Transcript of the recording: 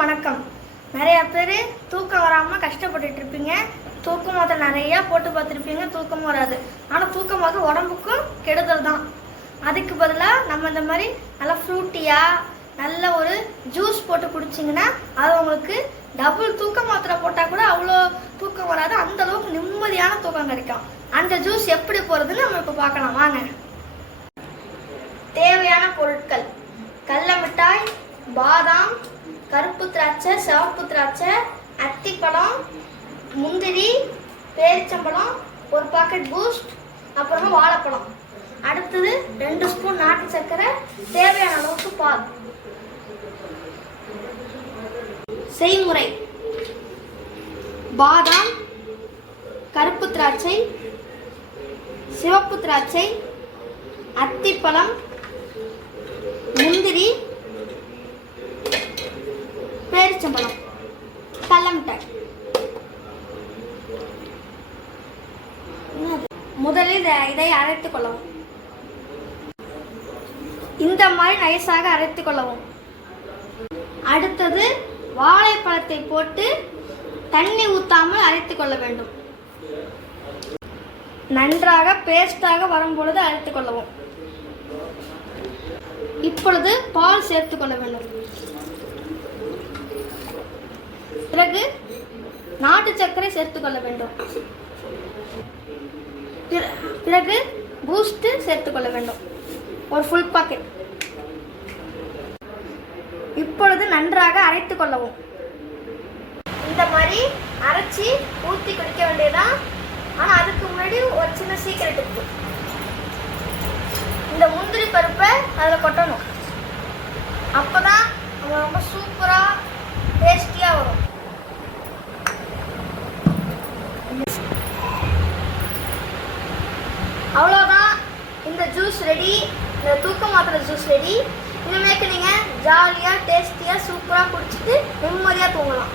அனைவருக்கும் வணக்கம். நிறைய பேர் தூக்கம் வராமல் கஷ்டப்பட்டுட்டு இருப்பீங்க. தூக்கம் மாத்திரை நிறையா போட்டு பார்த்துருப்பீங்க, தூக்கம் வராது. ஆனால் தூக்கம் பார்க்க உடம்புக்கும் கெடுதல் தான். அதுக்கு பதிலாக நம்ம இந்த மாதிரி நல்லா ஃப்ரூட்டியாக நல்ல ஒரு ஜூஸ் போட்டு குடிச்சிங்கன்னா அது உங்களுக்கு டபுள் தூக்கம் மாத்திரை போட்டால் கூட அவ்வளோ தூக்கம் வராது. அந்த அளவுக்கு நிம்மதியான தூக்கம் கிடைக்கும். அந்த ஜூஸ் எப்படி போகிறதுன்னு நம்ம இப்போ பார்க்கலாம் வாங்க. தேவையான பொருட்கள்: கடலை மிட்டாய், பாதாம், கருப்பு திராட்சை, சிவப்பு திராட்சை, அத்திப்பழம், முந்திரி, பேரிச்சம்பழம், ஒரு பாக்கெட் பூஸ்ட், அப்புறமா வாழைப்பழம். அடுத்தது 2 ஸ்பூன் நாட்டு சர்க்கரை, தேவையான அளவுக்கு பால். செய்முறை: பாதாம், கருப்பு திராட்சை, சிவப்பு திராட்சை, அத்திப்பழம், முந்திரி, பேரிச்சம்பழம், கடலை மிட்டாய். முதலில் இதை அரைத்துக் கொள்ளவும். இந்த மாதிரி நைஸாக அரைத்துக் கொள்ளவும். அடுத்தது வாழைப்பழத்தை போட்டு தண்ணி ஊற்றாமல் அரைத்துக் கொள்ள வேண்டும். நன்றாக பேஸ்டாக வரும்பொழுது அரைத்துக் கொள்ளவும். இப்பொழுது பால் சேர்த்துக் கொள்ள வேண்டும். பிறகு நாட்டு சர்க்கரை சேர்த்துக் கொள்ள வேண்டும். பிறகு பூஸ்ட் சேர்த்துக் கொள்ள வேண்டும், ஒரு ஃபுல் பாக்கெட். இப்பொழுது நன்றாக அரைத்துக் கொள்ளவும். இந்த மாதிரி அரைச்சி ஊற்றி குடிக்க வேண்டியதுதான். ஆனால் அதுக்கு முன்னாடி ஒரு சின்ன சீக்கிரட் இருக்கு. இந்த முந்திரி பருப்பை அதில் கொட்டணும். அப்போதான் ரொம்ப சூப்பராக டேஸ்டியாக வரும். அவ்வளோதான், இந்த ஜூஸ் ரெடி. இந்த தூக்கம் மாத்திரை ஜூஸ் ரெடி. இனிமேக்கு நீங்கள் ஜாலியாக டேஸ்டியாக சூப்பராக குடிச்சிட்டு நிம்மதியாக தூங்கலாம்.